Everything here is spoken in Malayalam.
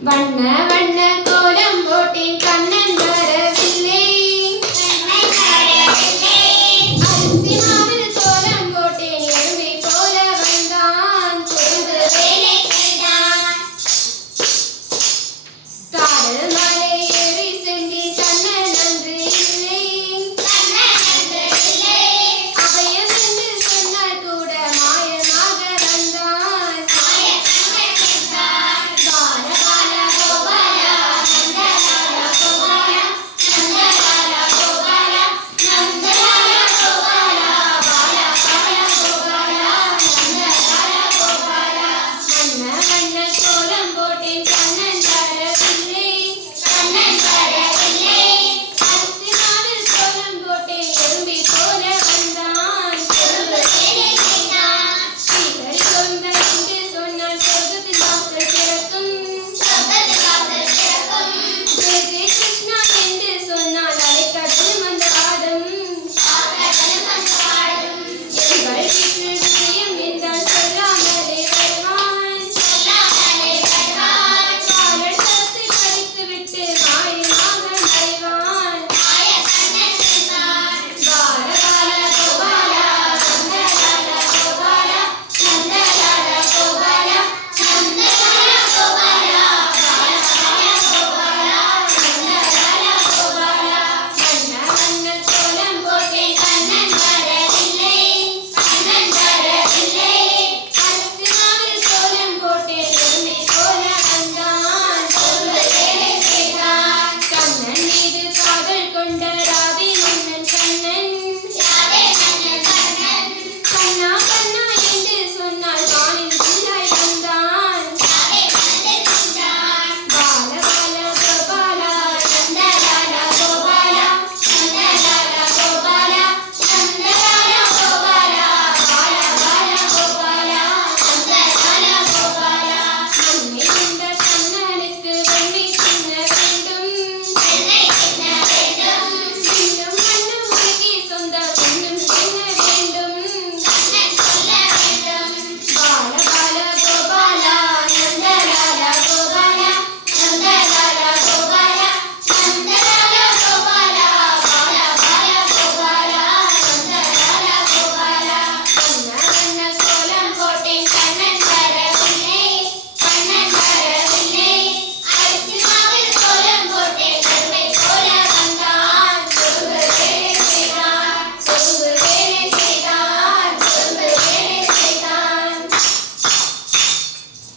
വണ്ണ വണ്ണ കോലം പോട്ടിൻ കണ്ണൻ